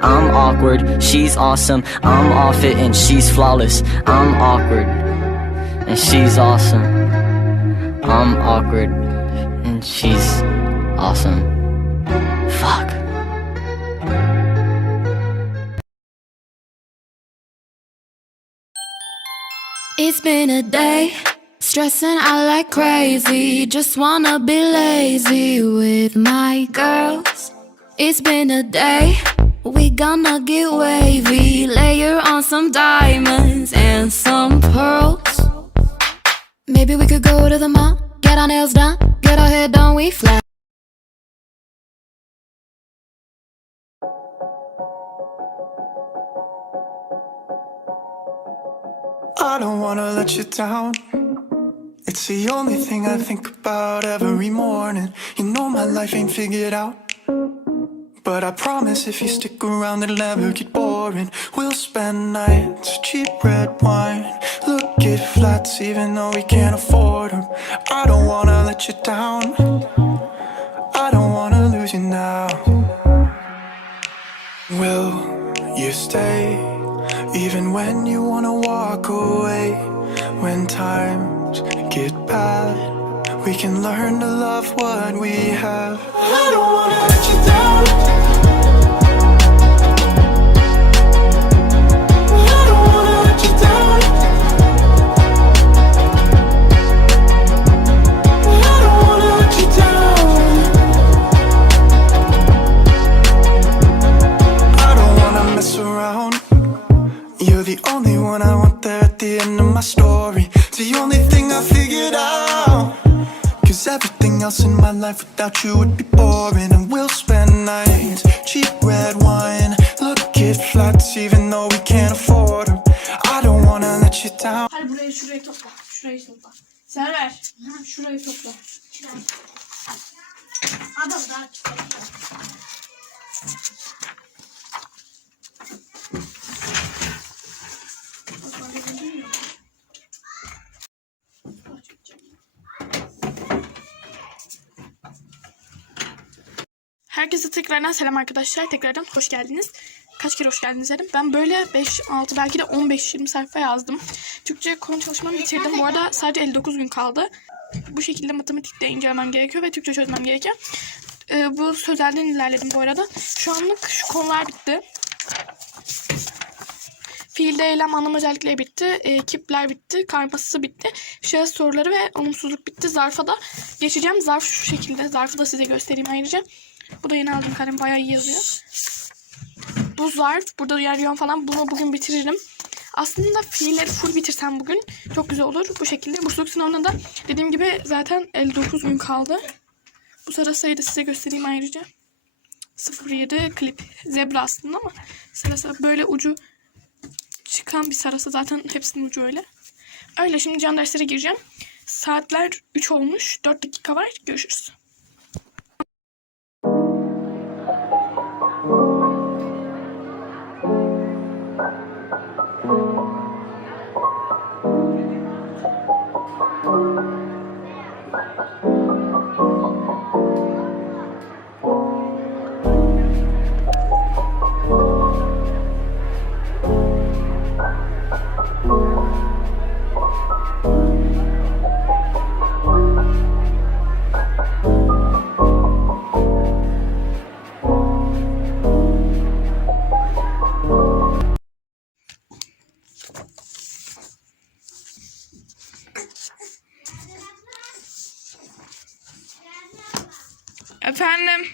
I'm awkward, she's awesome. I'm off it and she's flawless. I'm awkward and she's awesome. I'm awkward and she's awesome. Fuck. It's been a day, stressing out like crazy. Just wanna be lazy with my girls. It's been a day, we gonna get wavy. Layer on some diamonds and some pearls. Maybe we could go to the mall, get our nails done, get our hair done, we fly. I don't wanna let you down. It's the only thing I think about every morning. You know my life ain't figured out. But I promise if you stick around it'll never get boring. We'll spend nights, cheap red wine. Look at flats even though we can't afford them. I don't wanna let you down. I don't wanna lose you now. Will you stay? Even when you wanna walk away, when times get bad, we can learn to love what we have. I don't wanna Cause everything else in my life without you would be boring. And we'll spend nights, cheap red wine. Look at flats even though we can't afford them. I don't wanna let you down. Hadi burayı şurayı topla. Şurayı topla. Şurayı topla. Adam daha Herkese tekrardan selam arkadaşlar. Tekrardan hoş geldiniz. Kaç kere hoş geldiniz dedim. Ben böyle 5, 6 belki de 15-20 sayfa yazdım. Türkçe konu çalışmamı bitirdim. Bu arada sadece 59 gün kaldı. Bu şekilde matematikte incelemem gerekiyor ve Türkçe çözmem gerekiyor. Ee, bu sözelden ilerledim bu arada. Şu anlık şu konular bitti. Fiilde eylem anlam özellikleri bitti. E, kipler bitti. Karması bitti. Şahıs soruları ve olumsuzluk bitti. Zarfa da geçeceğim. Zarf şu şekilde. Zarfı da size göstereyim ayrıca. Bu da yeni aldığım kalem. Bayağı iyi yazıyor. Bu zarf. Burada yer yon falan. Bunu bugün bitiririm. Aslında fiilleri full bitirsem bugün çok güzel olur. Bu şekilde. Bursluluk sınavına da dediğim gibi zaten 59 gün kaldı. Bu sıra sayıyı da size göstereyim ayrıca. 07 klip. Zebra aslında ama sırası böyle ucu çıkan bir sarası zaten hepsinin ucu öyle. Öyle şimdi can derslere gireceğim. Saatler 3 olmuş. 4 dakika var. Görüşürüz. Efendim.